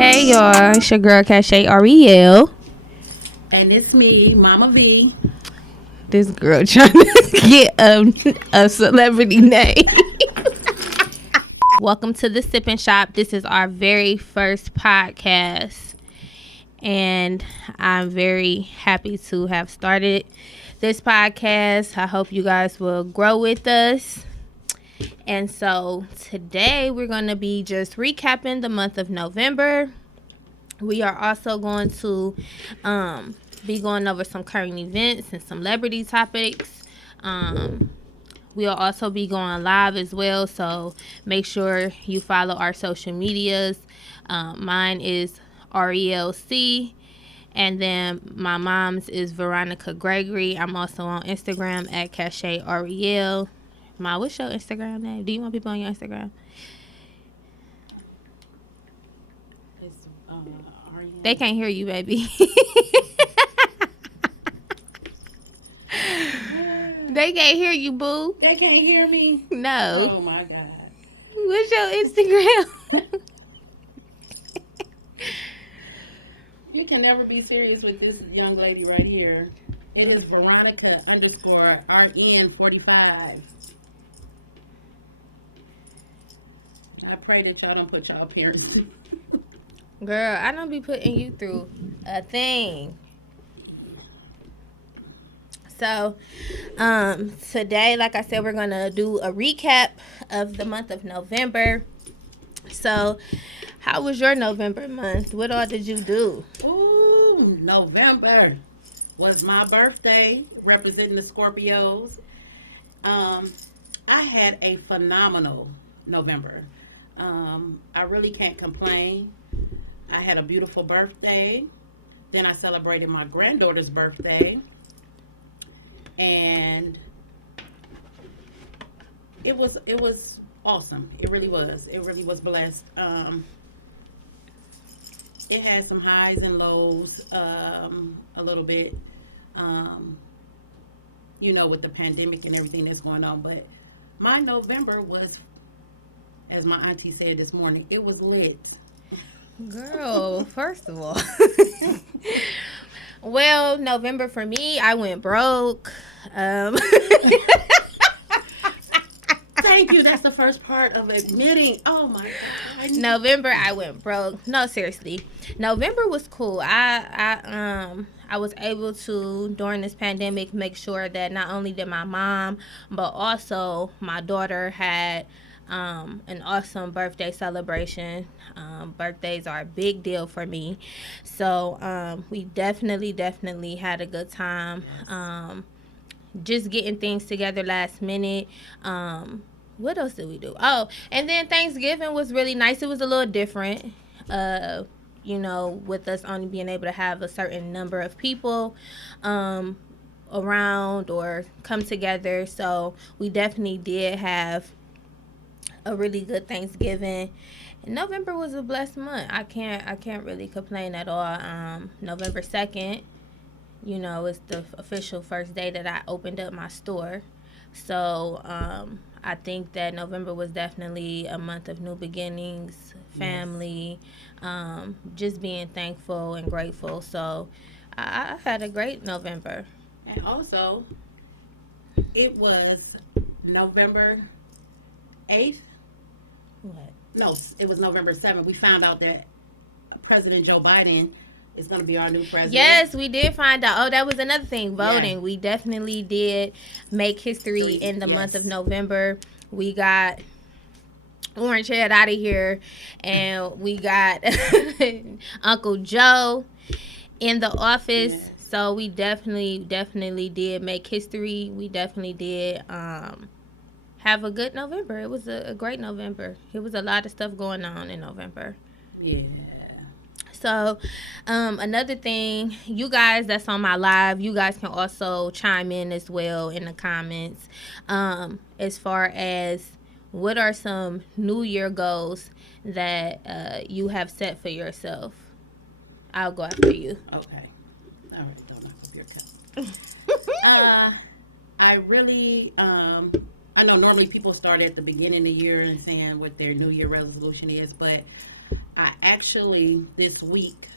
Hey y'all, it's your girl Cashe Arrielle. And it's me, Mama V. This girl trying to get a celebrity name. Welcome to the Sipping Shop. This is our very first podcast, and I'm very happy to have started this podcast. I hope you guys will grow with us. And so today we're going to be just recapping the month of November. We are also going to be going over some current events and some celebrity topics. We'll also be going live as well, so make sure you follow our social medias. Mine is Arrielle C, and then my mom's is Veronica Gregory. I'm also on Instagram at Cashe Arrielle. Ma, what's your Instagram name? Do you want people on your Instagram? It's Arrielle. They can't hear you, baby. They can't hear you, boo. They can't hear me? No. Oh, my God. What's your Instagram? You can never be serious with this young lady right here. It is Veronica _RN45. I pray that y'all don't put y'all parents to. Girl, I don't be putting you through a thing. Yeah. So, today, like I said, we're going to do a recap of the month of November. So, how was your November month? What all did you do? Ooh, November was my birthday, representing the Scorpios. I had a phenomenal November. I really can't complain. I had a beautiful birthday. Then I celebrated my granddaughter's birthday. And it was awesome. It really was. It really was blessed. It had some highs and lows, a little bit, with the pandemic and everything that's going on. But my November was, as my auntie said this morning, it was lit. Girl, first of all. Well, November for me, I went broke. Thank you. That's the first part of admitting. Oh, my God. November, I went broke. No, seriously. November was cool. I was able to, during this pandemic, make sure that not only did my mom, but also my daughter had an awesome birthday celebration. Birthdays are a big deal for me. So we definitely had a good time. Yes. Just getting things together last minute. What else did we do? Oh, and then Thanksgiving was really nice. It was a little different, with us only being able to have a certain number of people around or come together. So we definitely did have a really good Thanksgiving. November was a blessed month. I can't really complain at all. November 2nd, is the official first day that I opened up my store. So I think that November was definitely a month of new beginnings, family, yes. Just being thankful and grateful. So I had a great November. And also, it was November 8th. No, it was November 7th. We found out that President Joe Biden is going to be our new president. Yes, we did find out. Oh, that was another thing, voting. Yeah. We definitely did make history in the yes. month of November. We got Orange Head out of here, and we got Uncle Joe in the office. Yes. So we definitely did make history. We definitely did have a good November. It was a great November. It was a lot of stuff going on in November. Yeah. So, another thing, you guys that's on my live, you guys can also chime in as well in the comments as far as what are some New Year goals that you have set for yourself. I'll go after you. Okay. All right. Don't knock up your cup. I really I know normally people start at the beginning of the year and saying what their New Year resolution is, but I actually this week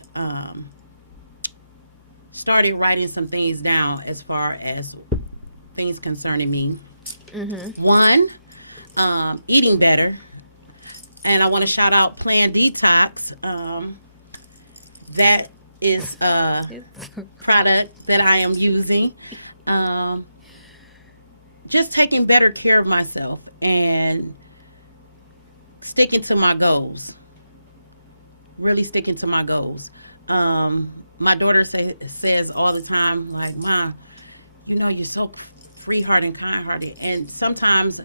started writing some things down as far as things concerning me. One, eating better. And I want to shout out Plan Detox. That is a product that I am using. Just taking better care of myself and sticking to my goals. Really sticking to my goals. My daughter says all the time, like, "Ma, you know, you're so free-hearted and kind-hearted." And sometimes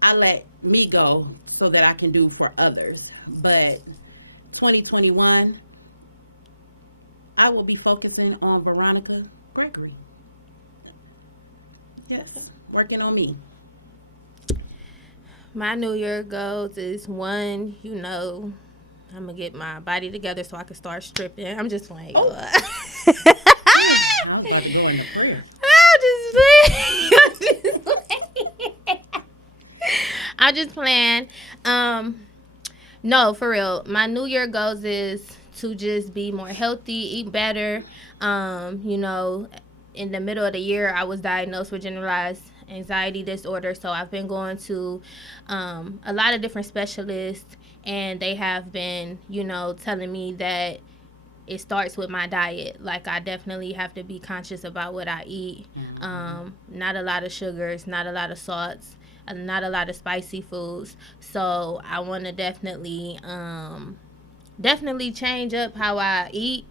I let me go so that I can do for others. But 2021, I will be focusing on Veronica Gregory. Yes, working on me. My New Year goals is one, you know, I'm going to get my body together so I can start stripping. I'm just playing. Oh. I was about to go into prayer. I'm just playing. No, for real. My New Year goals is to just be more healthy, eat better. You know, in the middle of the year, I was diagnosed with generalized anxiety disorder. So I've been going to a lot of different specialists, and they have been, you know, telling me that it starts with my diet. Like, I definitely have to be conscious about what I eat. Not a lot of sugars, not a lot of salts, not a lot of spicy foods. So I want to definitely change up how I eat.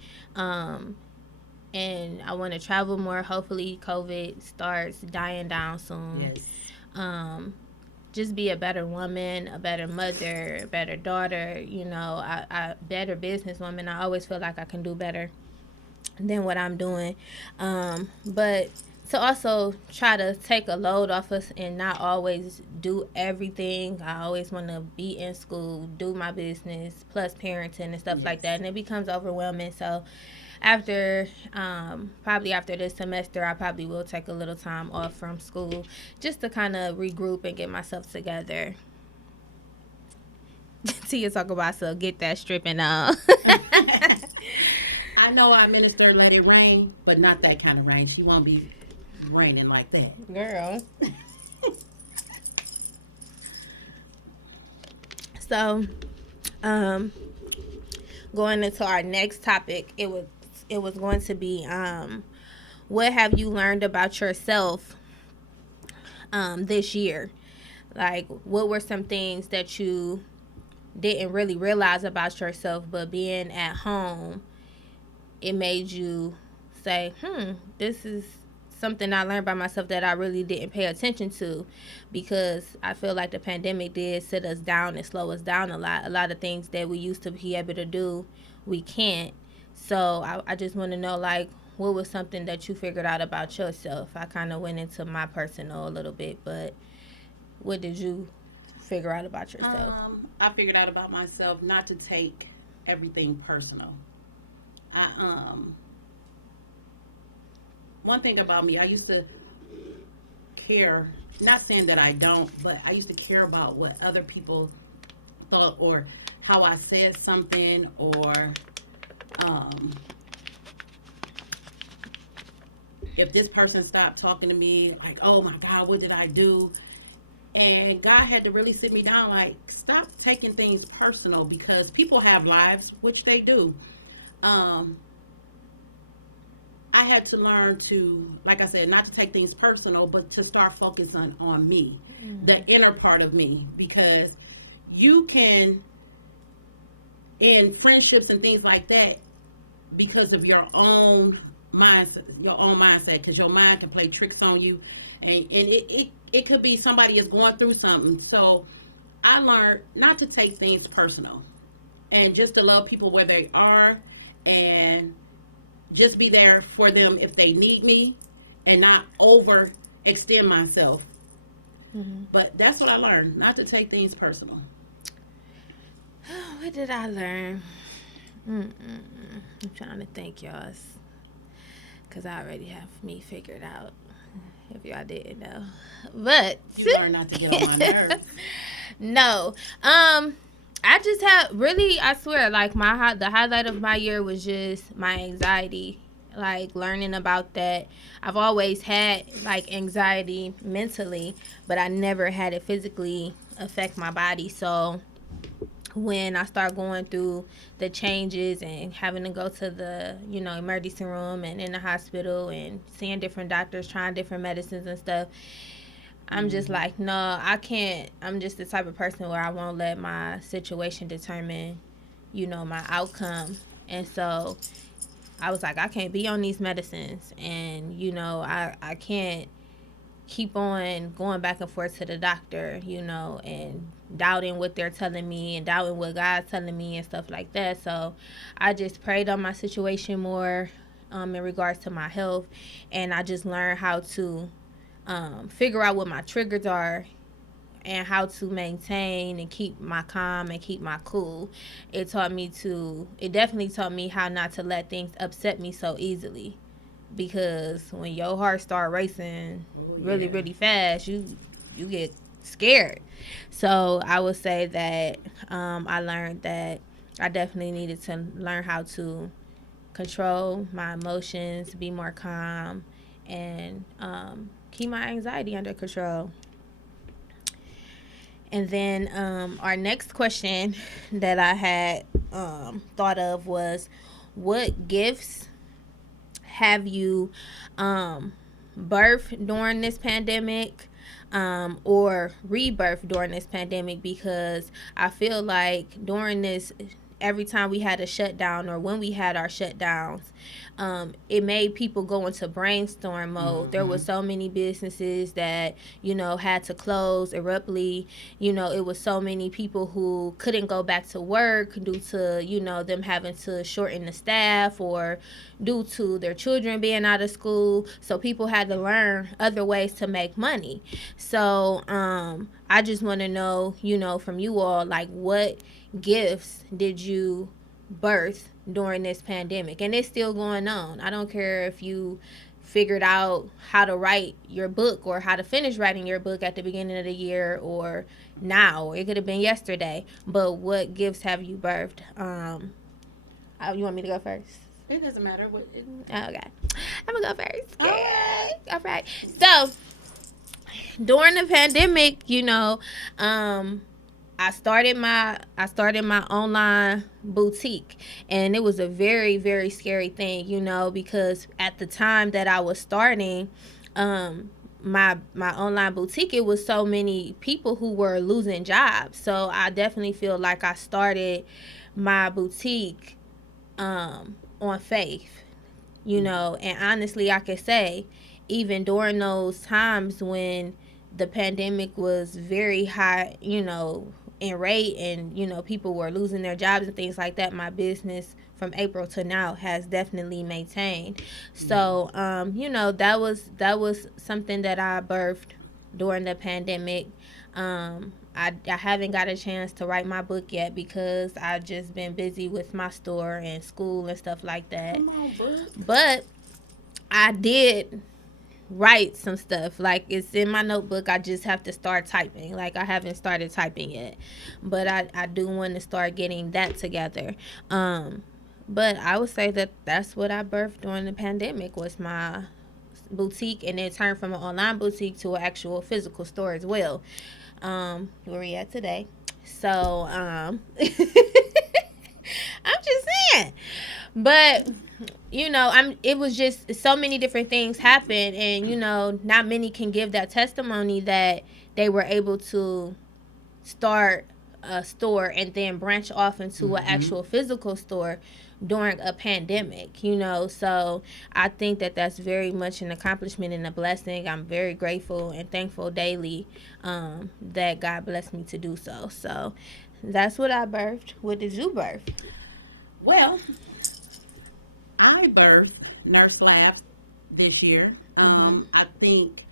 And I want to travel more. Hopefully COVID starts dying down soon. Yes. Just be a better woman, a better mother, a better daughter, you know, a better businesswoman. I always feel like I can do better than what I'm doing. But to also try to take a load off us and not always do everything. I always want to be in school, do my business, plus parenting and stuff like that. And it becomes overwhelming. So after probably after this semester, I probably will take a little time off from school just to kind of regroup and get myself together. Tia talk about, so get that stripping on. I know our minister let it rain, but not that kind of rain. She won't be raining like that. Girl. So, going into our next topic, it was going to be what have you learned about yourself this year? Like, what were some things that you didn't really realize about yourself, but being at home, it made you say, this is something I learned by myself that I really didn't pay attention to, because I feel like the pandemic did sit us down and slow us down a lot. A lot of things that we used to be able to do, we can't. So I just want to know, like, what was something that you figured out about yourself? I kind of went into my personal a little bit, but what did you figure out about yourself? I figured out about myself not to take everything personal. One thing about me, I used to care, not saying that I don't, but I used to care about what other people thought, or how I said something, or if this person stopped talking to me, like, oh my God, what did I do? And God had to really sit me down, like, stop taking things personal, because people have lives, which they do. I had to learn to, like I said, not to take things personal, but to start focusing on me, the inner part of me, because you can, in friendships and things like that, because of your own mindset, because your mind can play tricks on you, and it could be somebody is going through something. So I learned not to take things personal, and just to love people where they are, and just be there for them if they need me, and not overextend myself. But that's what I learned, not to take things personal. What did I learn? I'm trying to think, y'all, because I already have me figured out. if y'all didn't know. But You learn not to get on my nerves. No. I just have really, I swear, like the highlight of my year was just my anxiety, like learning about that. I've always had like anxiety mentally, but I never had it physically affect my body. So when I start going through the changes and having to go to the, emergency room and in the hospital and seeing different doctors, trying different medicines and stuff, I'm just like, no, I can't. I'm just the type of person where I won't let my situation determine, my outcome. And so I was like, I can't be on these medicines. And, I can't keep on going back and forth to the doctor, and doubting what they're telling me and doubting what God's telling me and stuff like that. So I just prayed on my situation more in regards to my health. And I just learned how to figure out what my triggers are and how to maintain and keep my calm and keep my cool. It definitely taught me how not to let things upset me so easily. Because when your heart start racing really, really fast, you get scared. So I would say that I learned that I definitely needed to learn how to control my emotions, be more calm, and keep my anxiety under control. And then our next question that I had thought of was, what gifts have you birthed during this pandemic or rebirthed during this pandemic? Because I feel like during this, every time we had a shutdown or when we had our shutdowns, it made people go into brainstorm mode. There were so many businesses that, had to close abruptly. It was so many people who couldn't go back to work due to, them having to shorten the staff or due to their children being out of school. So people had to learn other ways to make money. So I just want to know, from you all, like, what gifts did you birth during this pandemic? And it's still going on. I don't care if you figured out how to write your book or how to finish writing your book at the beginning of the year or now. It could have been yesterday. But what gifts have you birthed? You want me to go first? It doesn't matter. Okay. I'm going to go first. All right. So, during the pandemic, I started my online boutique, and it was a very, very scary thing, because at the time that I was starting my online boutique, it was so many people who were losing jobs. So I definitely feel like I started my boutique on faith, and honestly, I could say even during those times when the pandemic was very high, in rate, and people were losing their jobs and things like that, my business from April to now has definitely maintained. So that was something that I birthed during the pandemic. I haven't got a chance to write my book yet because I've just been busy with my store and school and stuff like that. Come on, book. But I did write some stuff. Like, it's in my notebook. I just have to start typing. Like, I haven't started typing yet, but I do want to start getting that together. But I would say that that's what I birthed during the pandemic, was my boutique, and it turned from an online boutique to an actual physical store as well. Where we at today. So I'm just saying. But it was just so many different things happened, and not many can give that testimony that they were able to start a store and then branch off into an actual physical store during a pandemic, so I think that that's very much an accomplishment and a blessing. I'm very grateful and thankful daily that God blessed me to do so that's what I birthed. What did you birth? Well, I birthed Nurse Labs this year. I think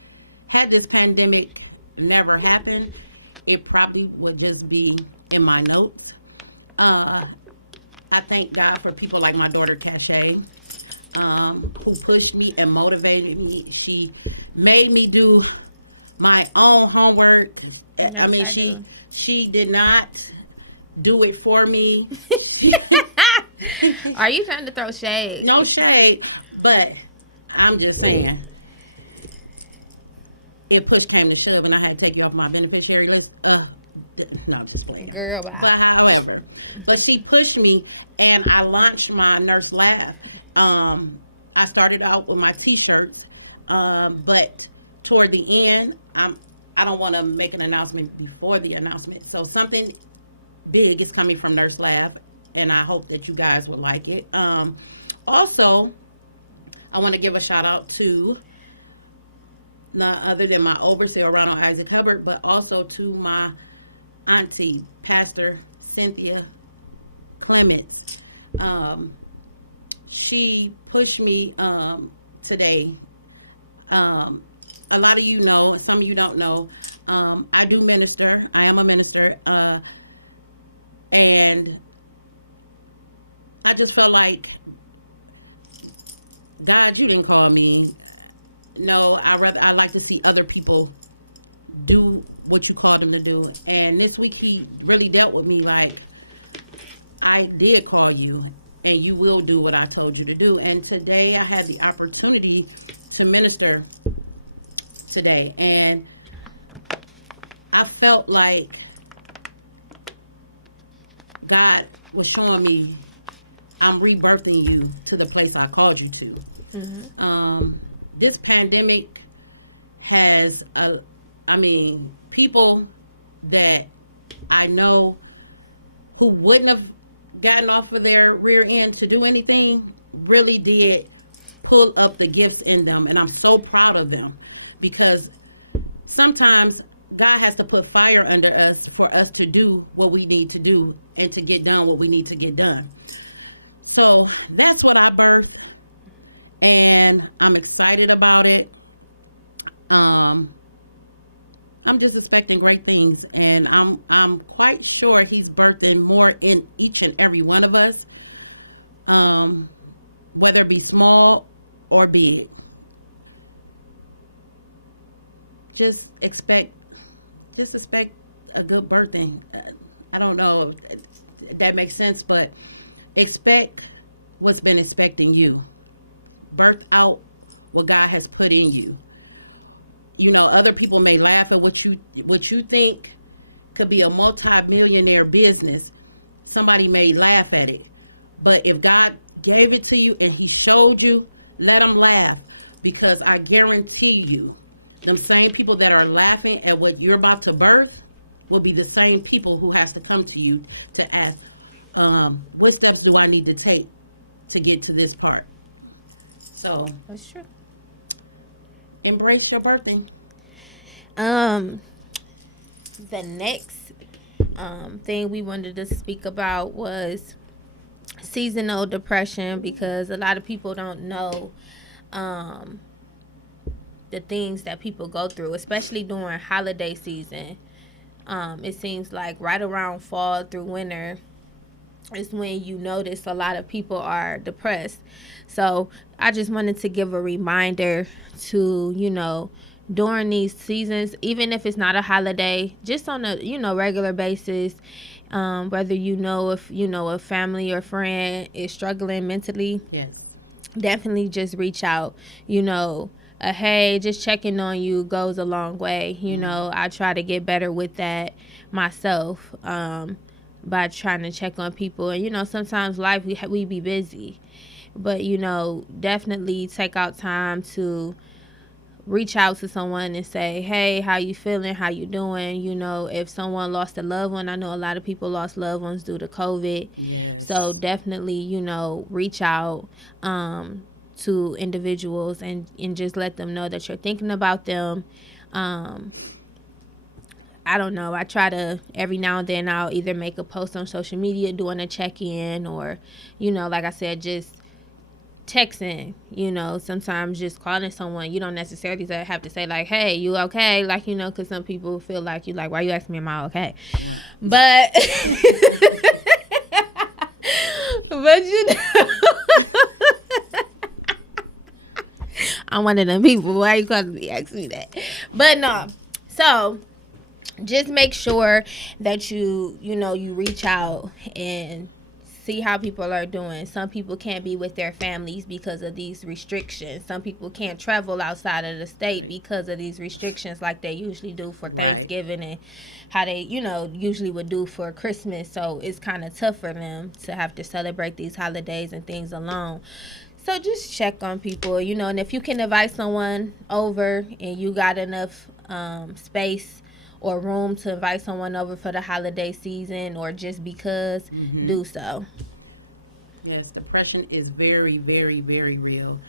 had this pandemic never happened, it probably would just be in my notes. I thank God for people like my daughter, Cashe. who pushed me and motivated me. She made me do my own homework. I mean, she did not do it for me. She, Are you trying to throw shade? no shade, but I'm just saying, if push came to shove and I had to take you off my beneficiary list, no, I'm just playing. Girl, wow. But however, she pushed me, and I launched my Nurse Laugh. I started out with my T-shirts, but toward the end, I don't want to make an announcement before the announcement. So something big is coming from Nurse Laugh, and I hope that you guys would like it. Also, I want to give a shout out to none other than my overseer, Ronald Isaac Hubbard, but also to my auntie, Pastor Cynthia Clements. She pushed me today. A lot of you know, some of you don't know, I do minister. I am a minister. And I just felt like, God, you didn't call me. No, I like to see other people do what you called them to do. And this week he really dealt with me like, I did call you and you will do what I told you to do. And today I had the opportunity to minister today. And I felt like God was showing me, I'm rebirthing you to the place I called you to. Mm-hmm. This pandemic has, people that I know who wouldn't have gotten off of their rear end to do anything really did pull up the gifts in them. And I'm so proud of them, because sometimes God has to put fire under us for us to do what we need to do and to get done what we need to get done. So that's what I birthed, and I'm excited about it. I'm just expecting great things, and I'm quite sure he's birthing more in each and every one of us, whether it be small or big. Just expect a good birthing. I don't know if that makes sense, but expect what's been expecting you. Birth out what God has put in you. You know, other people may laugh at what you think could be a multi-millionaire business. Somebody may laugh at it. But if God gave it to you and he showed you, let them laugh, because I guarantee you, them same people that are laughing at what you're about to birth will be the same people who has to come to you to ask, what steps do I need to take to get to this part? So That's true. Embrace your birthing. The next thing we wanted to speak about was seasonal depression, because a lot of people don't know the things that people go through, especially during holiday season. It seems like right around fall through winter is when you notice a lot of people are depressed. So I just wanted to give a reminder to, during these seasons, even if it's not a holiday, just on a, regular basis, whether if, a family or friend is struggling mentally. Yes. Definitely just reach out, hey, just checking on you goes a long way. I try to get better with that myself, by trying to check on people. And, sometimes life, we be busy. But, definitely take out time to reach out to someone and say, hey, how you feeling? How you doing? If someone lost a loved one, I know a lot of people lost loved ones due to COVID. Yes. So definitely, reach out to individuals and just let them know that you're thinking about them. I don't know. I try to, every now and then, I'll either make a post on social media doing a check-in, or, like I said, just texting. Sometimes just calling someone, you don't necessarily have to say like, hey, you okay? Like, because some people feel like, you like, why you asking me, am I okay? Right. But but I'm one of them people. Why you calling me? Ask me that. But no. So just make sure that you reach out and see how people are doing. Some people can't be with their families because of these restrictions. Some people can't travel outside of the state because of these restrictions like they usually do for Thanksgiving and how they, usually would do for Christmas. So it's kind of tough for them to have to celebrate these holidays and things alone. So just check on people, and if you can invite someone over and you got enough space or room to invite someone over for the holiday season or just because, do so. Yes, depression is very, very, very real.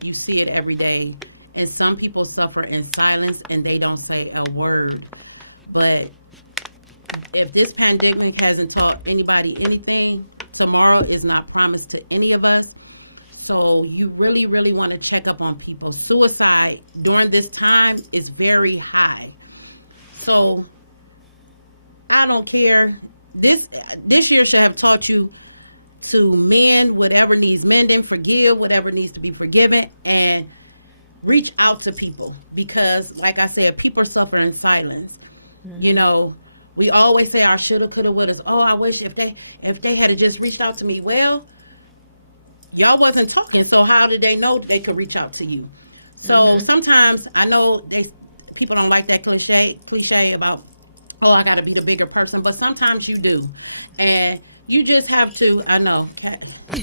You see it every day. And some people suffer in silence and they don't say a word. But if this pandemic hasn't taught anybody anything, tomorrow is not promised to any of us. So you really, really want to check up on people. Suicide during this time is very high. So I don't care. This year should have taught you to mend whatever needs mending, forgive whatever needs to be forgiven, and reach out to people. Because, like I said, people suffer in silence. We always say our shoulda, coulda, wouldas. Oh, I wish if they had just reached out to me. Well, y'all wasn't talking, so how did they know they could reach out to you? So sometimes I know people don't like that cliche about, oh, I got to be the bigger person, but sometimes you do, and you just have to. I know,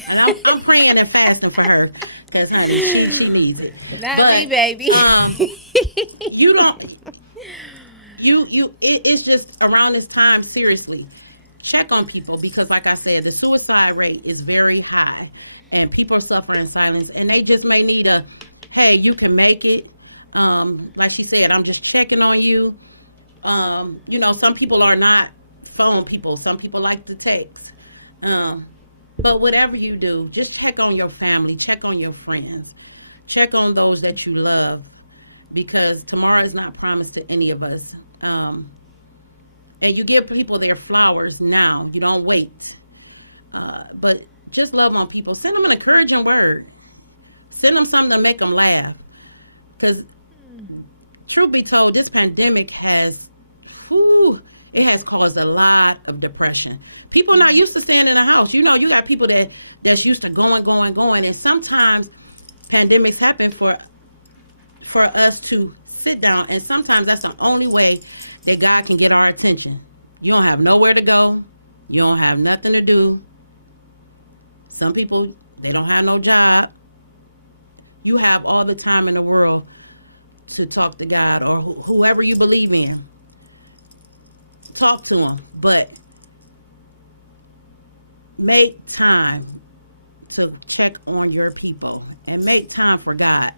and I'm praying and fasting for her because, honey, she needs it. But me, baby. You don't. It's just around this time. Seriously, check on people because, like I said, the suicide rate is very high, and people suffer in silence, and they just may need a, hey, you can make it. Like she said, I'm just checking on you. Some people are not phone people. Some people like to text. But whatever you do, just check on your family, check on your friends, check on those that you love, because tomorrow is not promised to any of us. And you give people their flowers now. You don't wait. But just love on people. Send them an encouraging word. Send them something to make them laugh. Because truth be told, this pandemic has caused a lot of depression. People not used to staying in the house. You got people that's used to going. And sometimes pandemics happen for us to sit down. And sometimes that's the only way that God can get our attention. You don't have nowhere to go. You don't have nothing to do. Some people, they don't have no job. You have all the time in the world to talk to God or whoever you believe in. Talk to him, but make time to check on your people and make time for God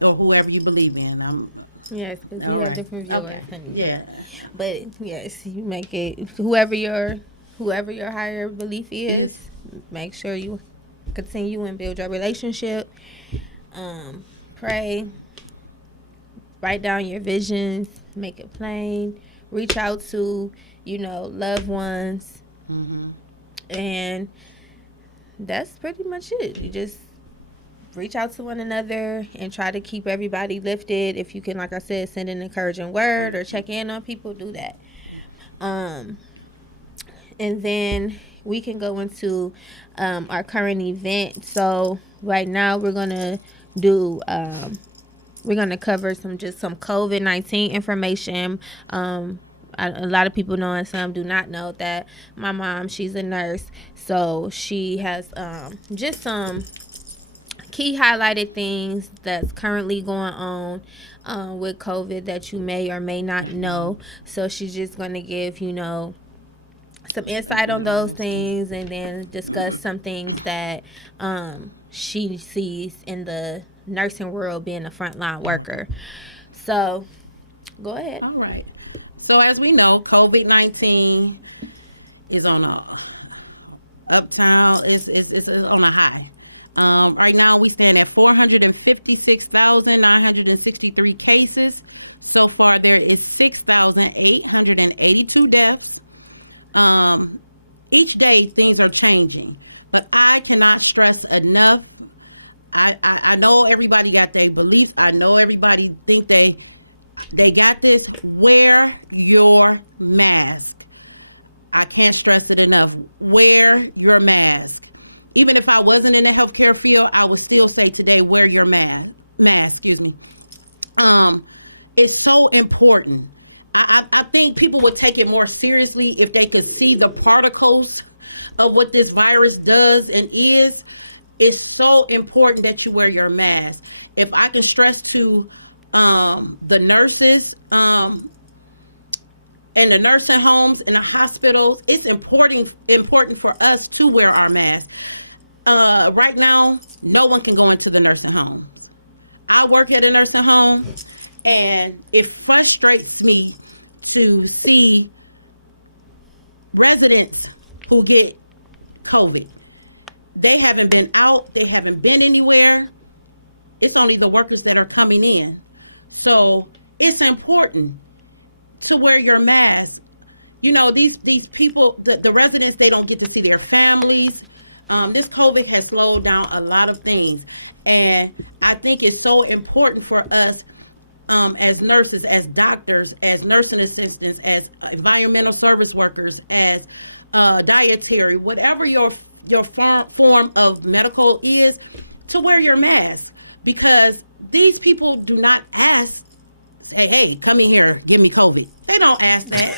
or whoever you believe in. Yes. All right. Okay. Yeah. But yes, you make it whoever your higher belief is. Make sure you continue and build your relationship. Pray. Write down your visions. Make it plain. Reach out to loved ones. And that's pretty much it. You just reach out to one another and try to keep everybody lifted. If you can, like I said, send an encouraging word or check in on people, do that. And then we can go into our current event. So right now we're gonna do we're gonna cover some COVID-19 information. A lot of people know and some do not know that my mom, she's a nurse, so she has just some key highlighted things that's currently going on with COVID that you may or may not know. So she's just going to give, some insight on those things and then discuss some things that she sees in the nursing world being a frontline worker. So go ahead. All right. So as we know, COVID-19 is on a uptown. It's on a high. Right now we stand at 456,963 cases. So far there is 6,882 deaths. Even each day things are changing, but I cannot stress enough. I know everybody got their beliefs. I know everybody think they got this. Wear your mask. I can't stress it enough. Wear your mask. Even if I wasn't in the healthcare field, I would still say today, wear your mask. Excuse me. It's so important. I think people would take it more seriously if they could see the particles of what this virus does and is. It's so important that you wear your mask. If I can stress to the nurses and the nursing homes and the hospitals, it's important for us to wear our masks. Right now, no one can go into the nursing homes. I work at a nursing home, and it frustrates me to see residents who get COVID. They haven't been out. They haven't been anywhere. It's only the workers that are coming in. So it's important to wear your mask. You know, these people, the residents, they don't get to see their families. This COVID has slowed down a lot of things. And I think it's so important for us as nurses, as doctors, as nursing assistants, as environmental service workers, as dietary, whatever your form of medical is, to wear your mask. Because these people do not ask, say, hey, come in here, give me COVID. They don't ask that.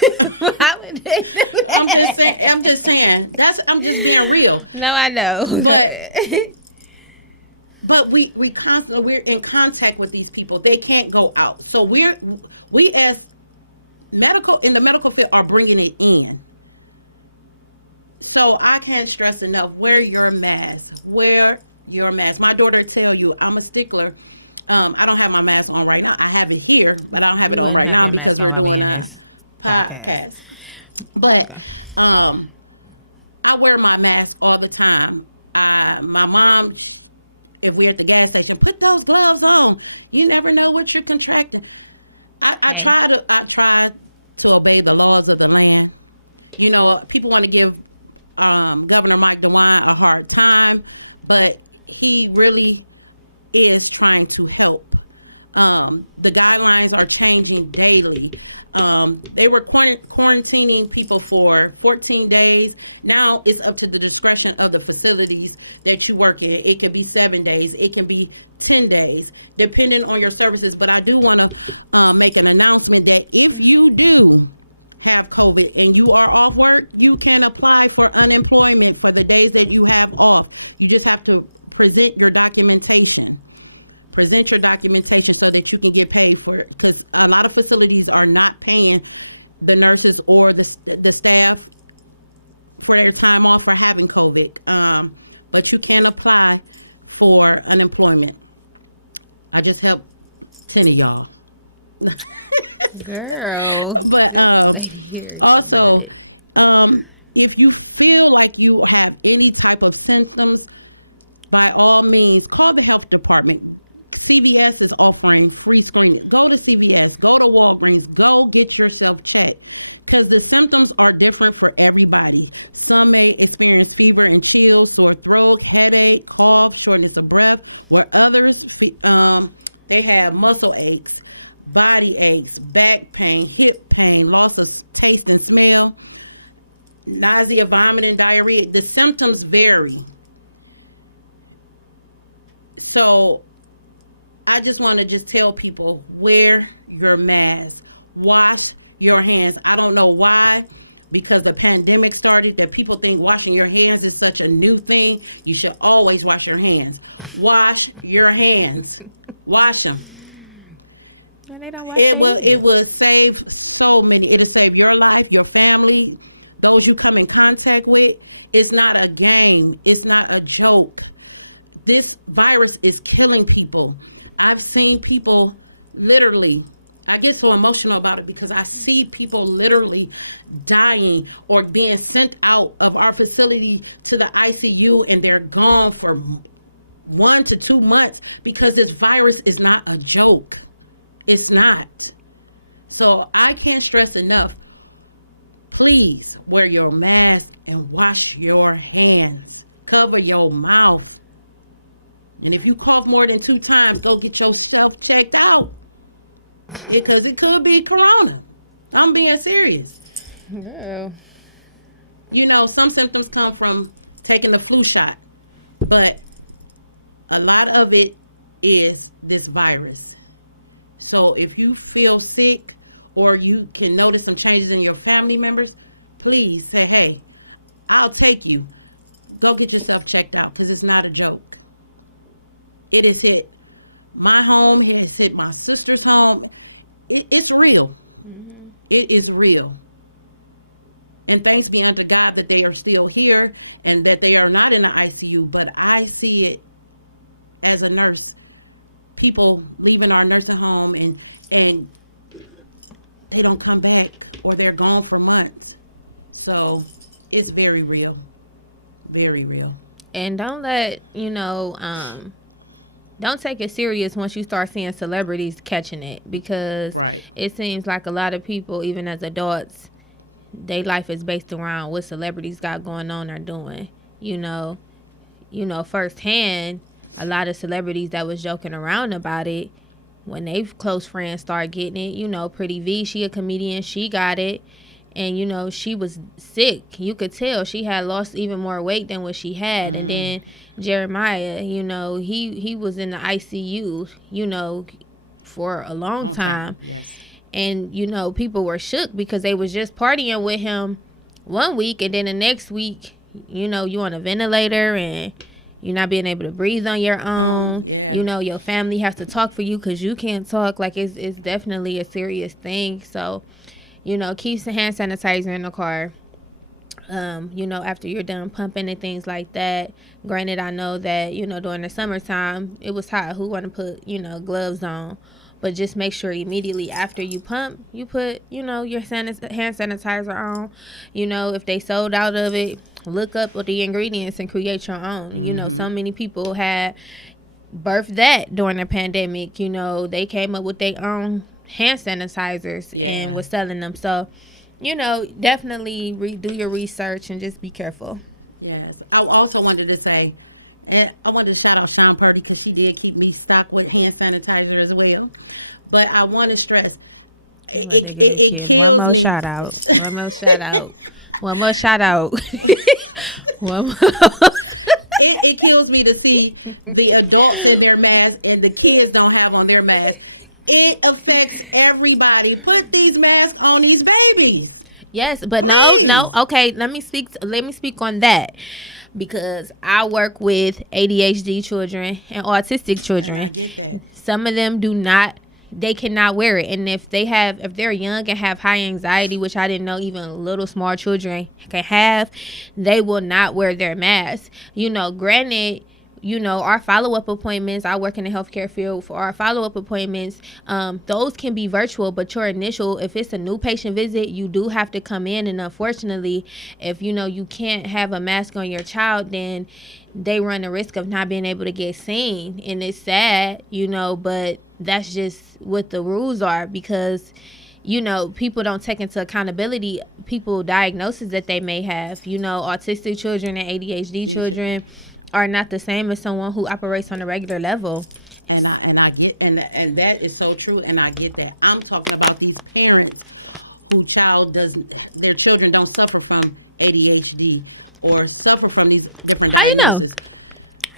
I'm just saying. I'm just being real. No, I know. But we constantly, we're in contact with these people. They can't go out. So we as in the medical field are bringing it in. So I can't stress enough, wear your mask. Wear your mask. My daughter tell you I'm a stickler. I don't have my mask on right now. I have it here, but I don't have it on right now because we're doing a podcast. But I wear my mask all the time. My mom, if we're at the gas station, put those gloves on. You never know what you're contracting. I try to obey the laws of the land. You know, people want to give Governor Mike DeWine a hard time, but he really is trying to help. The guidelines are changing daily. They were quarantining people for 14 days. Now it's up to the discretion of the facilities that you work in. It can be 7 days. It can be 10 days, depending on your services. But I do want to make an announcement that if you do have COVID and you are off work, you can apply for unemployment for the days that you have off. You just have to present your documentation. Present your documentation so that you can get paid for it, because a lot of facilities are not paying the nurses or the staff for their time off for having COVID. But you can apply for unemployment. I just helped 10 of y'all. Girl. But also, if you feel like you have any type of symptoms, by all means, call the health department. CVS is offering free screening. Go to CVS, go to Walgreens, go get yourself checked, because the symptoms are different for everybody. Some may experience fever and chills, sore throat, headache, cough, shortness of breath, where others, they have muscle aches, body aches, back pain, hip pain, loss of taste and smell, nausea, vomiting, diarrhea. The symptoms vary. So I just want to tell people, wear your mask, wash your hands. I don't know why, because the pandemic started, that people think washing your hands is such a new thing. You should always wash your hands. Wash your hands. Wash them. It will save so many. It'll save your life, your family, those you come in contact with. It's not a game. It's not a joke. This virus is killing people. I've seen people literally, I get so emotional about it because I see people literally dying or being sent out of our facility to the ICU, and they're gone for 1 to 2 months because this virus is not a joke. It's not. So I can't stress enough. please wear your mask and wash your hands. Cover your mouth. And if you cough more than 2 times, go get yourself checked out. Because it could be corona. I'm being serious. Girl. You know, some symptoms come from taking the flu shot. But a lot of it is this virus. So if you feel sick or you can notice some changes in your family members, please say, hey, I'll take you. Go get yourself checked out because it's not a joke. It has hit my home. It has hit my sister's home. It's real. Mm-hmm. It is real. And thanks be unto God that they are still here and that they are not in the ICU. But I see it as a nurse, people leaving our nursing home and they don't come back or they're gone for months. So it's very real. Very real. And don't let, don't take it serious once you start seeing celebrities catching it, because it seems like a lot of people, even as adults, their life is based around what celebrities got going on or doing. Firsthand, a lot of celebrities that was joking around about it, when they close friends start getting it, Pretty V, she a comedian, she got it. And, she was sick. You could tell she had lost even more weight than what she had. And then Jeremiah, he was in the ICU, for a long time. Yes. And, people were shook because they was just partying with him one week. And then the next week, you on a ventilator and you're not being able to breathe on your own. Yeah. Your family has to talk for you because you can't talk. Like, it's definitely a serious thing. So, keep some hand sanitizer in the car, after you're done pumping and things like that. Granted, I know that, during the summertime, it was hot. Who want to put, gloves on? But just make sure immediately after you pump, you put, your hand sanitizer on. If they sold out of it, look up what the ingredients and create your own. Mm-hmm. So many people had birthed that during the pandemic. They came up with their own hand sanitizers and was selling them. So, definitely do your research and just be careful. Yes. I also wanted to say, and I wanted to shout out Sean Purdy because she did keep me stocked with hand sanitizer as well. But I want to stress, it kills me. Shout out. One more shout out. One more shout out. One more. It kills me to see the adults in their masks and the kids don't have on their masks. It affects everybody. Put these masks on these babies. Yes, but please. No. Okay, let me speak on that, because I work with ADHD children and autistic children. And I get that. Some of them they cannot wear it, and if they're young and have high anxiety, which I didn't know even little small children can have, they will not wear their mask. Granted, our follow-up appointments, I work in the healthcare field. For our follow-up appointments, those can be virtual, but if it's a new patient visit, you do have to come in. And unfortunately, if you can't have a mask on your child, then they run the risk of not being able to get seen. And it's sad, but that's just what the rules are, because people don't take into accountability people diagnoses that they may have. Autistic children and ADHD children are not the same as someone who operates on a regular level. And I get and that is so true, and I get that. I'm talking about these parents their children don't suffer from ADHD or suffer from these different diagnoses.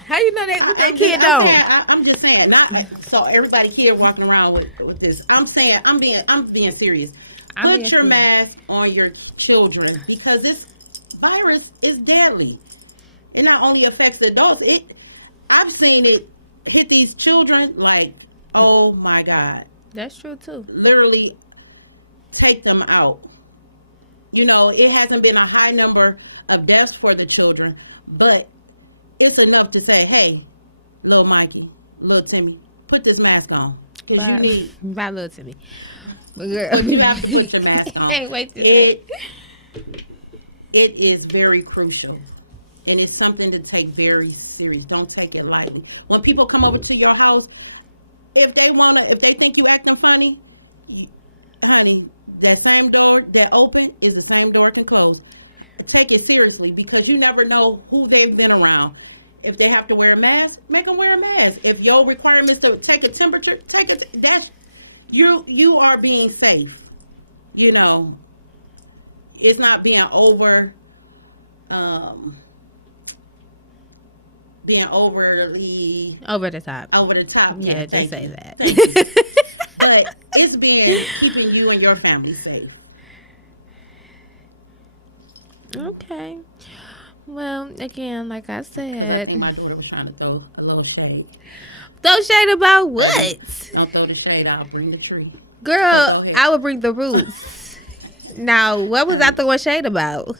How you know that? I'm just saying. Not so everybody kid walking around with this. I'm saying I'm being serious. Put your mask on your children, because this virus is deadly. It not only affects the adults. I've seen it hit these children like, oh my God. That's true too. Literally take them out. It hasn't been a high number of deaths for the children, but it's enough to say, hey, little Mikey, little Timmy, put this mask on, because you need. Bye, little Timmy. But you have to put your mask on. It is very crucial. And it's something to take very serious. Don't take it lightly. When people come over to your house, if they think you acting funny, honey, that same door that open is the same door can close. Take it seriously because you never know who they've been around. If they have to wear a mask, make them wear a mask. If your requirements to take a temperature, that's you are being safe. You know, it's not being being overly over the top. Over the top. Yeah, thank you. Thank you. But it's keeping you and your family safe. Okay. Well, again, like I said, because I think my daughter was trying to throw a little shade. Throw shade about what? Baby, don't throw the shade. I'll bring the tree. Girl, but go ahead. I would bring the roots. Now, what was I throwing shade about?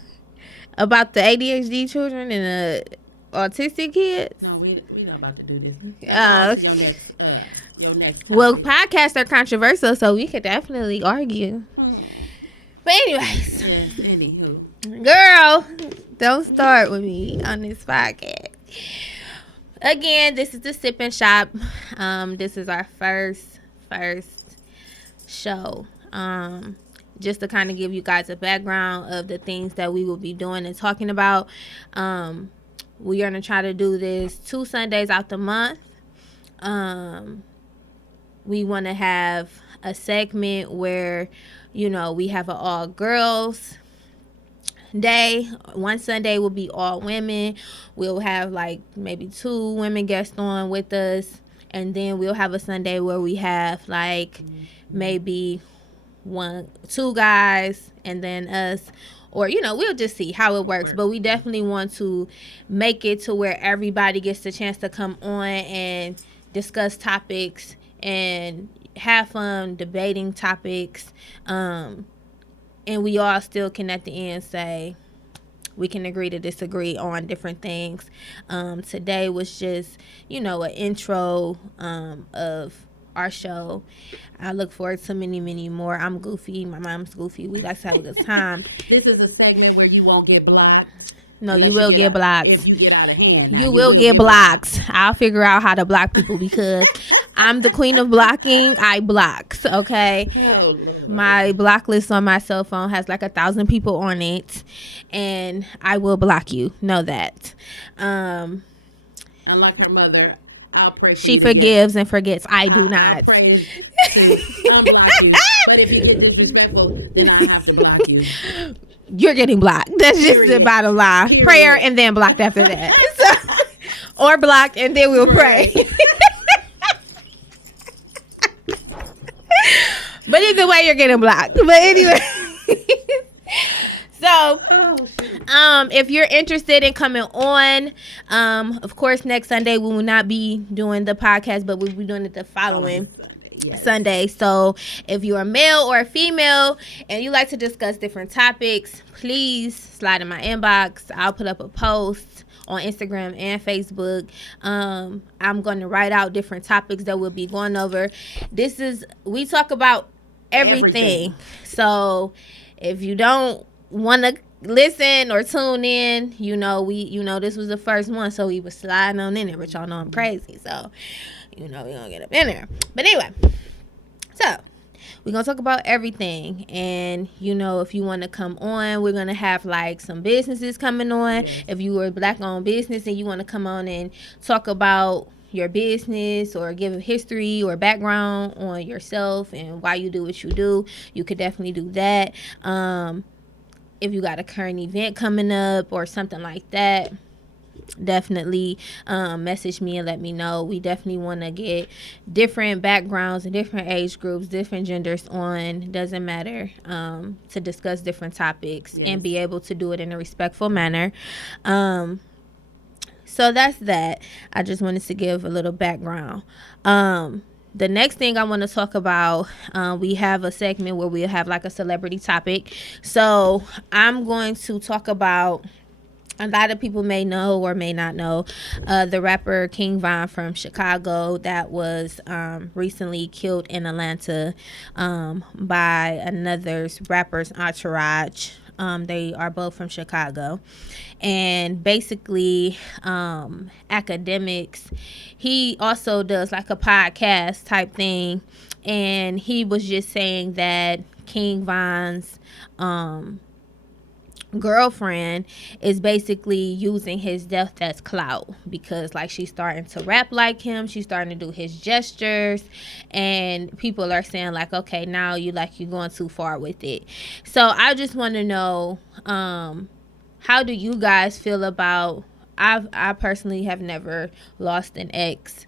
About the ADHD children and the autistic kids? No, we not about to do this. Now go on to your next topic. Well, podcasts are controversial, so we could definitely argue. But anyways. Yes, anywho. Girl, don't start with me on this podcast. Again, this is the Sip and Shop. This is our first show. Just to kind of give you guys a background of the things that we will be doing and talking about. We're going to try to do this 2 Sundays out the month. We want to have a segment where, you know, we have an all girls day. One Sunday will be all women. We'll have like maybe 2 women guests on with us. And then we'll have a Sunday where we have like maybe 2 guys and then us. Or, you know, we'll just see how it works. But we definitely want to make it to where everybody gets the chance to come on and discuss topics and have fun debating topics. And we all still can at the end say we can agree to disagree on different things. Today was just, you know, an intro of our show. I look forward to many, many more. I'm goofy. My mom's goofy. We like to have a good time. This is a segment where you won't get blocked. No, unless you get blocked. If you get out of hand, now you will get blocked. I'll figure out how to block people because I'm the queen of blocking. I block. Okay. Oh Lord. My block list on my cell phone has like 1,000 people on it, and I will block you. Know that. Unlike her mother, I'll pray for you to get. She forgives and forgets. I do not. I'll pray to unblock you. But if you get disrespectful, then I have to block you. You're getting blocked. That's Period. Just the bottom line. Period. Prayer and then blocked after that. Or blocked and then we'll pray. But either way, you're getting blocked. But anyway. So, if you're interested in coming on, of course, next Sunday we will not be doing the podcast, but we'll be doing it the following Sunday. Yes. Sunday. So, if you're a male or a female and you like to discuss different topics, please slide in my inbox. I'll put up a post on Instagram and Facebook. I'm going to write out different topics that we'll be going over. We talk about everything. So, if you don't want to listen or tune in, this was the first one, so we was sliding on in there, but y'all know I'm crazy, so we gonna get up in there. But anyway, so we're gonna talk about everything, and if you want to come on, we're gonna have like some businesses coming on. Yes. If you were a Black-owned business and you want to come on and talk about your business or give a history or background on yourself and why you do what you do, you could definitely do that. If you got a current event coming up or something like that, definitely message me and let me know. We definitely want to get different backgrounds and different age groups, different genders on, doesn't matter, to discuss different topics. Yes. And be able to do it in a respectful manner. So that's that. I just wanted to give a little background. The next thing I want to talk about, we have a segment where we'll have like a celebrity topic. So I'm going to talk about, a lot of people may know or may not know, the rapper King Von from Chicago that was recently killed in Atlanta by another rapper's entourage. They are both from Chicago. And basically, academics, he also does like a podcast type thing. And he was just saying that King Von's girlfriend is basically using his death as clout, because like she's starting to rap like him, she's starting to do his gestures, and people are saying like, okay, now you're going too far with it. So I just want to know, how do you guys feel about, I personally have never lost an ex,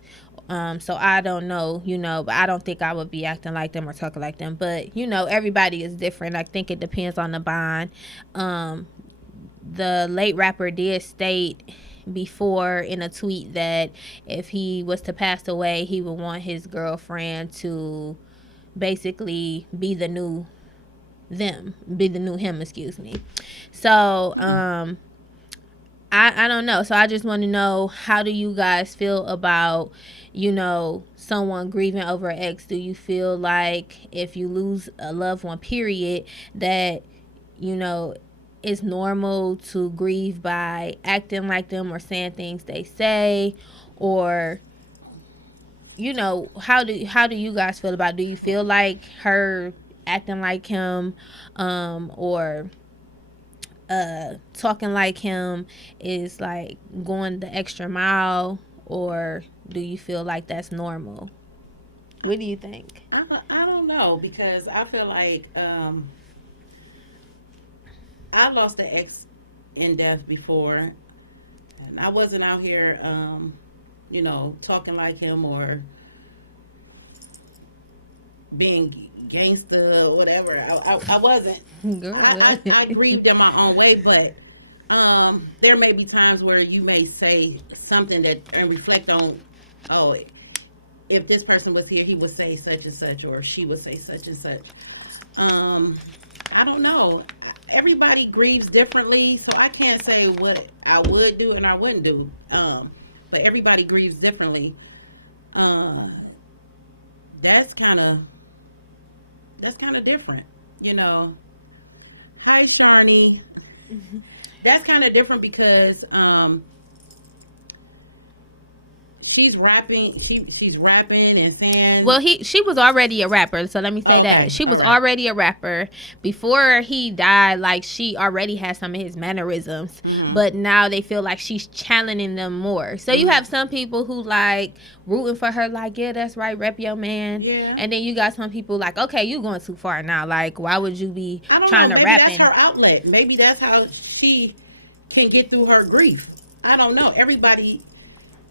so I don't know, but I don't think I would be acting like them or talking like them. But, everybody is different. I think it depends on the bond. The late rapper did state before in a tweet that if he was to pass away, he would want his girlfriend to basically be the new him, excuse me. So, I don't know. So I just want to know, how do you guys feel about, someone grieving over an ex? Do you feel like if you lose a loved one, period, that, it's normal to grieve by acting like them or saying things they say? Or, how do you guys feel about it? Do you feel like her acting like him, or talking like him is like going the extra mile, or do you feel like that's normal? What do you think? I don't know, because I feel like I lost an ex in death before, and I wasn't out here talking like him or being gangster or whatever. I wasn't. I grieved in my own way, but there may be times where you may say something and reflect on, oh, if this person was here, he would say such and such, or she would say such and such. I don't know. Everybody grieves differently, so I can't say what I would do and I wouldn't do. But everybody grieves differently. That's kind of different, Hi, Sharni. Mm-hmm. That's kind of different because she's rapping. She's rapping and saying. Well, she was already a rapper, so let me say that she was already a rapper before he died. Like, she already had some of his mannerisms, but now they feel like she's challenging them more. So you have some people who like rooting for her, like, yeah, that's right, rep your man. Yeah. And then you got some people like, okay, you going too far now. Like, why would you be? I don't know. Maybe that's her outlet. Maybe that's how she can get through her grief. I don't know. Everybody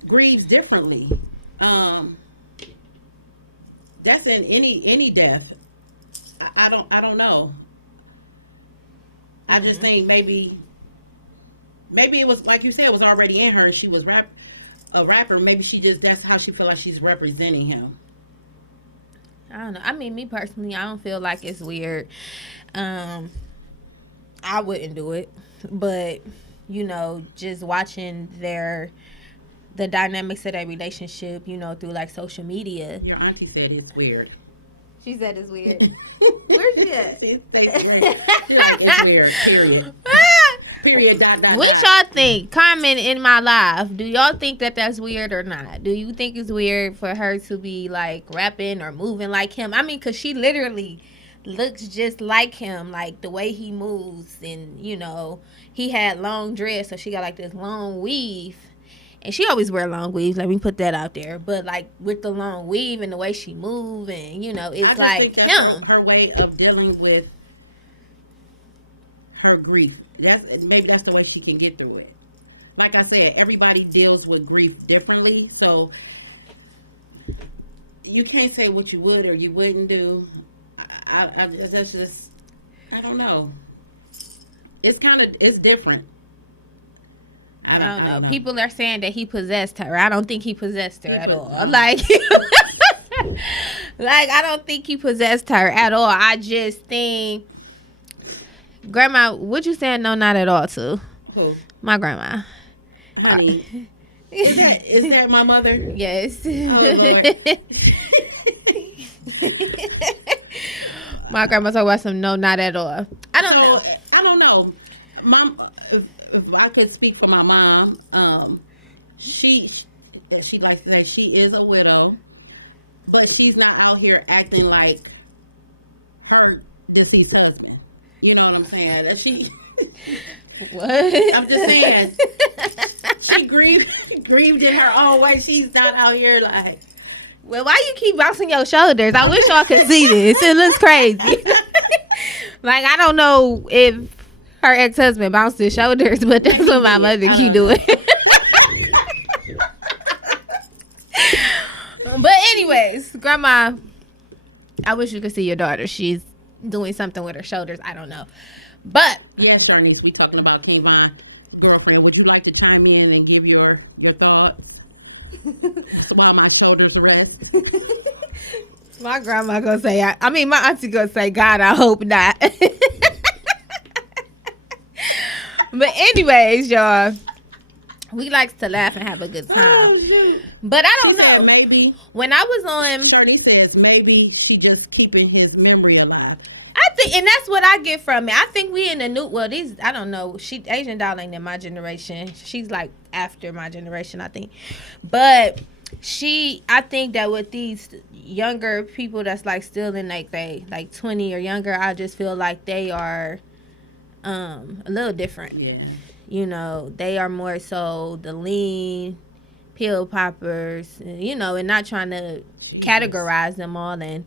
grieves differently. That's in any death. I don't know. I just think maybe it was like you said, it was already in her and she was a rapper. Maybe that's how she feel like she's representing him. I don't know. I mean, me personally, I don't feel like it's weird. I wouldn't do it, but just watching the dynamics of that relationship, through like social media. Your auntie said it's weird. She said it's weird. Where's she at? She thinks weird. She like, it's weird, period. Period, .. What y'all think? Comment in my live. Do y'all think that that's weird or not? Do you think it's weird for her to be like rapping or moving like him? I mean, because she literally looks just like him, like the way he moves, and he had long dreads, so she got like this long weave. And she always wear long weaves. Let me put that out there. But like with the long weave and the way she move, and it's I just think that's her way of dealing with her grief. Maybe that's the way she can get through it. Like I said, everybody deals with grief differently, so you can't say what you would or you wouldn't do. That's just, I don't know. It's different. I don't know. People are saying that he possessed her. I don't think he possessed her at all. Like, I don't think he possessed her at all. I just think, Grandma, what you saying no, not at all to? Who? My grandma. Honey, is that my mother? Yes. Oh, Lord. My grandma talk about some no, not at all. I don't So I don't know. Mom, if I could speak for my mom, she likes to say she is a widow, but she's not out here acting like her deceased husband. You know what I'm saying? That she. What? I'm just saying. She grieved in her own way. She's not out here like. Well, why you keep bouncing your shoulders? I wish y'all could see this. It looks crazy. Like, I don't know if her ex-husband bounced his shoulders, but that's what my mother keep doing. But anyways, Grandma, I wish you could see your daughter. She's doing something with her shoulders. I don't know. But yes, Sharnice, we talking about King Von's girlfriend. Would you like to chime in and give your thoughts while my shoulders rest? My grandma gonna say, my auntie gonna say, God, I hope not. But anyways, y'all, we like to laugh and have a good time. Oh shoot! But she said maybe when I was on. Sharnice says maybe she just keeping his memory alive. I think, and that's what I get from it. I think we in the new. Well, these I don't know. Asian doll ain't in my generation. She's like after my generation, I think. But I think that with these younger people that's like still in like they like 20 or younger, I just feel like they are a little different. Yeah. You know, they are more so the lean pill poppers, you know, and not trying to categorize them all in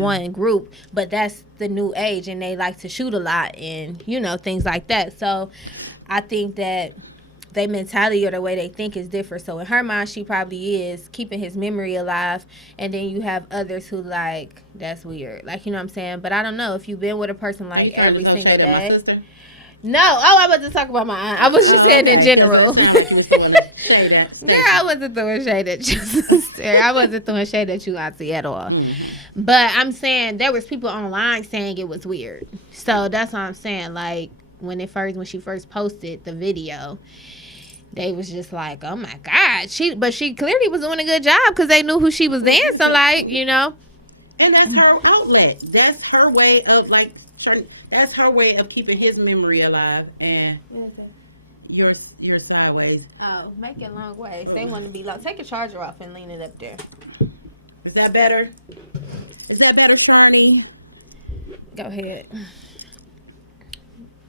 one group. But that's the new age, and they like to shoot a lot and, you know, things like that. So I think that their mentality or the way they think is different. So in her mind, she probably is keeping his memory alive. And then you have others who like, that's weird. Like, you know what I'm saying? But I don't know. If you've been with a person like, are you trying to throw shade at my sister? No. Oh, I wasn't talking about my aunt. I was just saying in general. Because that sounded like you was throwing a shade at Stacey. I wasn't throwing shade at you, sister. I wasn't throwing shade at you, auntie, at all. Mm-hmm. But I'm saying there was people online saying it was weird. So that's what I'm saying. Like, when she first posted the video, they was just like, oh my God. She clearly was doing a good job because they knew who she was dancing like, you know. And that's her outlet. That's her way of that's her way of keeping his memory alive. And what is that? Your sideways. Oh, make it long ways. They want to be long. Take a charger off and lean it up there. Is that better? Is that better, Sharnie? Go ahead.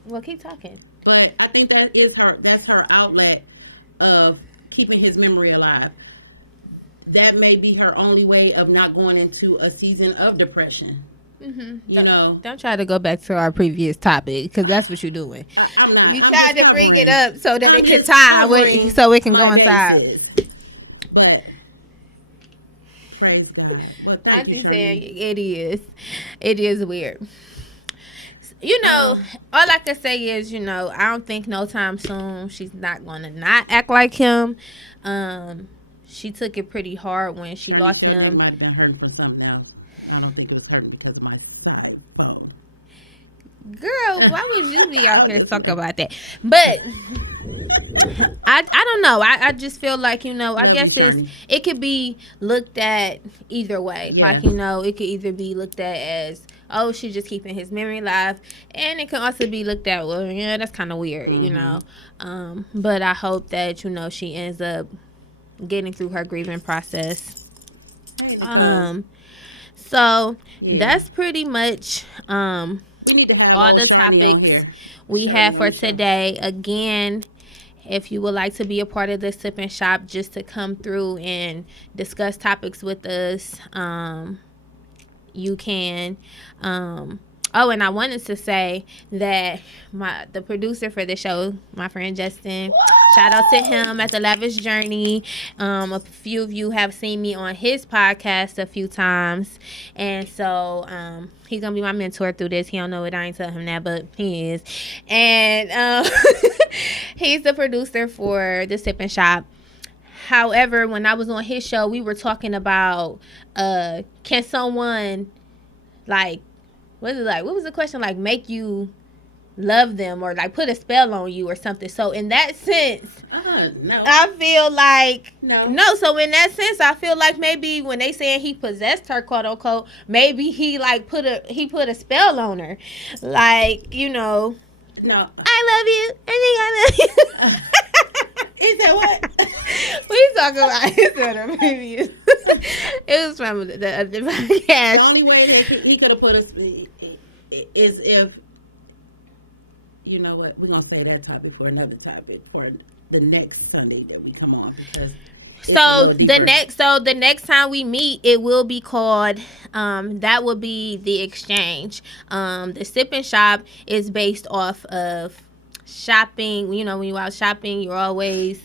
Well, keep talking. But I think that's her outlet of keeping his memory alive. That may be her only way of not going into a season of depression. Mm-hmm. You know. Don't try to go back to our previous topic because that's what you're doing. I'm not. I'm just covering. I'm just covering so it can my bases. But praise God. Well, thank you, Sharnie. It is weird. You know, all I can say is, you know, I don't think no time soon she's not going to not act like him. She took it pretty hard when she lost him. Sharnie, your neck might have been hurting from something else. I don't think it was hurting because of my side phone. Girl, why would you be out there talking about that? But I don't know. I just feel like, you know, love you, Sharnie. It could be looked at either way. Yes. Like, you know, it could either be looked at as, oh, she's just keeping his memory alive. And it can also be looked at, well, yeah, that's kind of weird, you know. But I hope that, you know, she ends up getting through her grieving process. Hey, Nicole. So that's pretty much we need to have old Sharnie on here. We have for today. Again, if you would like to be a part of the Sip and Shop, just to come through and discuss topics with us, you can. And I wanted to say that the producer for the show, my friend Justin, shout out to him at the Lavish Journey. A few of you have seen me on his podcast a few times, and so he's gonna be my mentor through this. He don't know it, I ain't tell him that, but he is. And he's the producer for the Sip and Shop. However, when I was on his show, we were talking about can someone like. What was the question? Like, make you love them or like put a spell on you or something. So in that sense, no, I feel like no. So in that sense, I feel like maybe when they saying he possessed her, quote unquote, maybe he like put a spell on her, like, you know. No, I love you. I think I love you. He said what? What are you talking about? He said a movie. It was from the podcast. The only way that he could have put us is if, you know what, we're going to say that topic for another topic for the next Sunday that we come on, because it's a little deeper. The next time we meet, it will be called, that will be the exchange. The Sip and Shop is based off of shopping. You know, when you out shopping, you're always,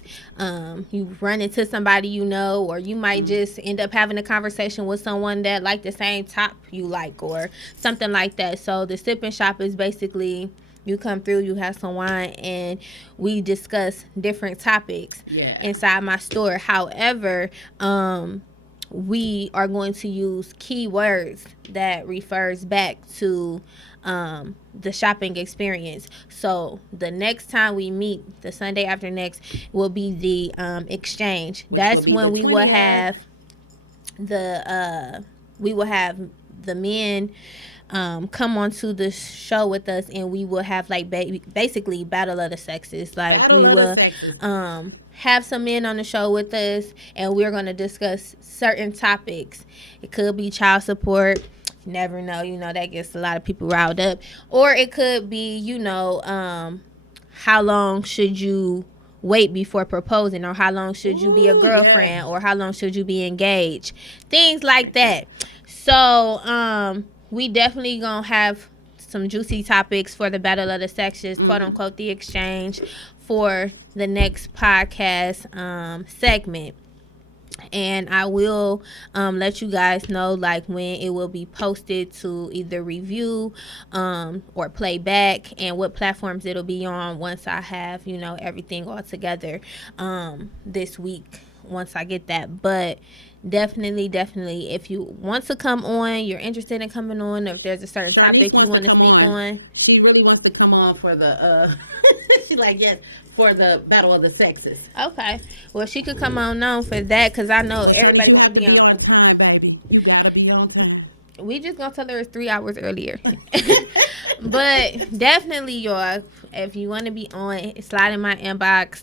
you run into somebody you know, or you might just end up having a conversation with someone that like the same top you like or something like that. So the Sip and Shop is basically, you come through, you have some wine, and we discuss different topics inside my store. However, we are going to use keywords that refers back to the shopping experience. So the next time we meet, the Sunday after next, will be the exchange. Which will be the 20th. We will have the men come onto the show with us, and we will have like basically battle of the sexes. Like battle of the sexes. Have some men on the show with us, and we're going to discuss certain topics. It could be child support. Never know, you know, that gets a lot of people riled up. Or it could be, you know, how long should you wait before proposing, or how long should you be a girlfriend, or how long should you be engaged, things like that. So we definitely gonna have some juicy topics for the battle of the sexes, quote unquote, the exchange, for the next podcast segment. And I will let you guys know like when it will be posted to either review or play back, and what platforms it'll be on once I have, you know, everything all together this week, once I get that. But definitely, if you want to come on, you're interested in coming on, or if there's a certain Sharnice wants to come on. She really wants to come on for the she like, yes, for the battle of the sexes. Okay. Well, she could come on for that, because I know. Well, Sharnice, you have to be on time, baby. You gotta be on time. We just gonna tell her it's 3 hours earlier. But definitely, y'all, if you want to be on, slide in my inbox.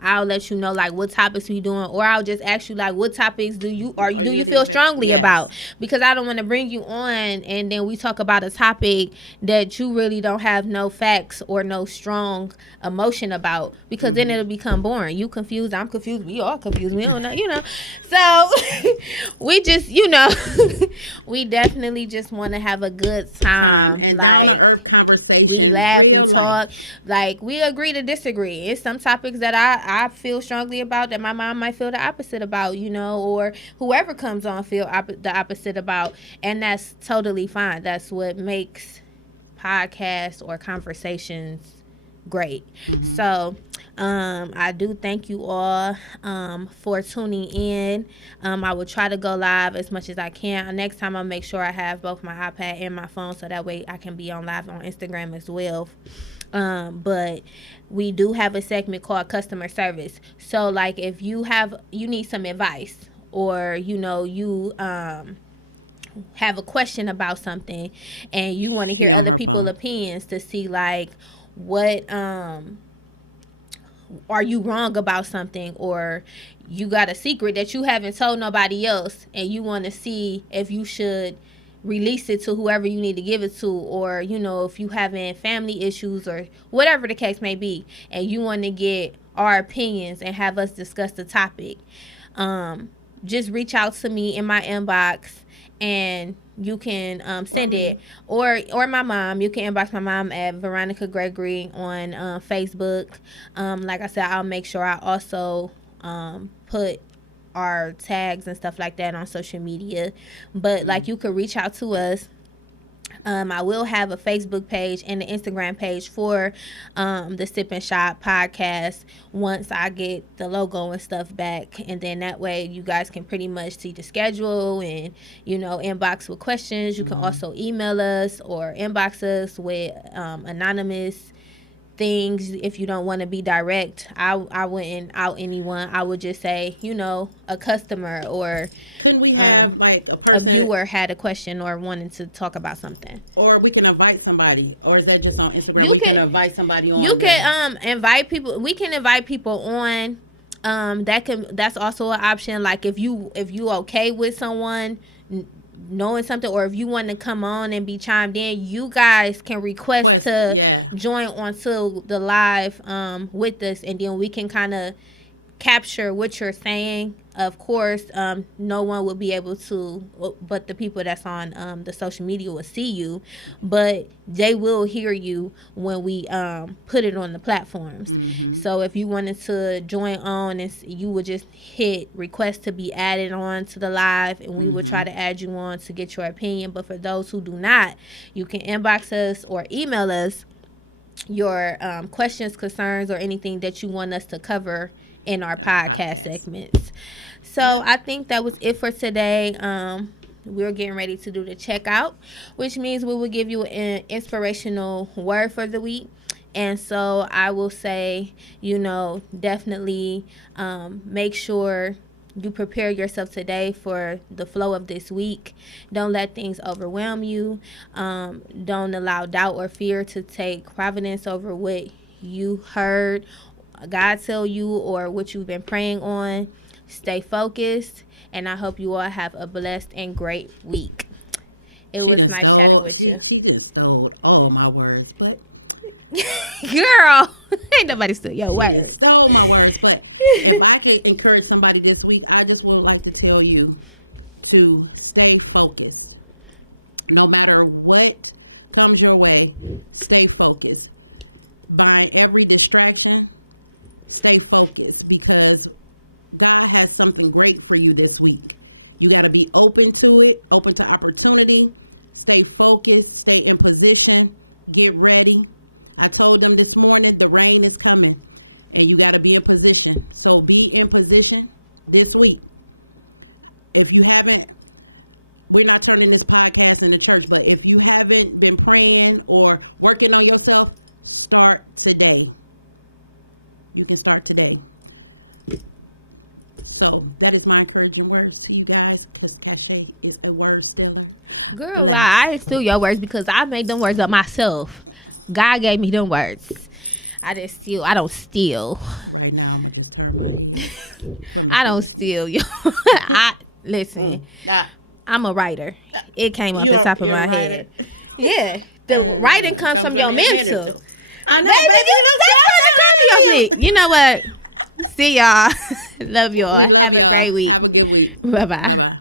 I'll let you know like what topics we doing, or I'll just ask you like what topics do you feel strongly about, because I don't want to bring you on and then we talk about a topic that you really don't have no facts or no strong emotion about, because then it'll become boring. You confused, I'm confused, we all confused, we don't know, you know. So we just, you know, we definitely just want to have a good time and like, down to earth conversation, real life. Like, we agree to disagree. It's some topics that I feel strongly about that my mom might feel the opposite about, you know, or whoever comes on feel the opposite about, and that's totally fine. That's what makes podcasts or conversations great. So I do thank you all for tuning in. I will try to go live as much as I can. Next time I'll make sure I have both my iPad and my phone, so that way I can be on live on Instagram as well. But we do have a segment called customer service. So like if you need some advice, or you know you have a question about something and you want to hear other people's opinions to see like what are you wrong about something, or you got a secret that you haven't told nobody else and you want to see if you should release it to whoever you need to give it to, or you know if you having family issues or whatever the case may be, and you want to get our opinions and have us discuss the topic, just reach out to me in my inbox, and you can send it, or my mom. You can inbox my mom at Veronica Gregory on Facebook. Like I said, I'll make sure I also put our tags and stuff like that on social media. But like you could reach out to us I will have a Facebook page and an Instagram page for the Sip and Shop podcast once I get the logo and stuff back. And then that way you guys can pretty much see the schedule and, inbox with questions. You can also email us or inbox us with anonymous things if you don't want to be direct. I wouldn't out anyone. I would just say, a customer or couldn't we have like a person, a viewer had a question or wanted to talk about something, or we can invite somebody, or is that just on Instagram? We can invite somebody on. You can invite people. We can invite people on. That's also an option. Like if you okay with someone knowing something, or if you want to come on and be chimed in, you guys can request to join onto the live with us, and then we can kind of capture what you're saying. Of course, no one will be able to, but the people that's on the social media will see you, but they will hear you when we put it on the platforms. So if you wanted to join on, you would just hit request to be added on to the live, and we would try to add you on to get your opinion. But for those who do not, you can inbox us or email us your questions, concerns, or anything that you want us to cover in our podcast segments. So I think that was it for today. We're getting ready to do the checkout, which means we will give you an inspirational word for the week. And so I will say, definitely make sure you prepare yourself today for the flow of this week. Don't let things overwhelm you. Don't allow doubt or fear to take providence over what you heard God tell you or what you've been praying on. Stay focused, and I hope you all have a blessed and great week. She just stole all my words, but girl, ain't nobody stole your words. She just stole my words. But if I could encourage somebody this week, I just would like to tell you to stay focused. No matter what comes your way, stay focused. By every distraction, stay focused, because God has something great for you this week. You got to be open to it, open to opportunity. Stay focused, stay in position, get ready. I told them this morning the rain is coming and you got to be in position. So be in position this week. If you haven't, we're not turning this podcast into church, but if you haven't been praying or working on yourself, start today. You can start today. So that is my encouraging words to you guys, because Cashe is a word stealer. Girl, God, I didn't steal your words because I made them words up myself. God gave me them words. I didn't steal. I don't steal. Right now, I'm going to just turn my head from the I don't steal. Listen, I'm a writer. It came off the top of my head. Yeah. The writing comes from your mental. I know, baby. You know what? See y'all. Love y'all. We love y'all. Have a good week. Bye-bye. Bye-bye.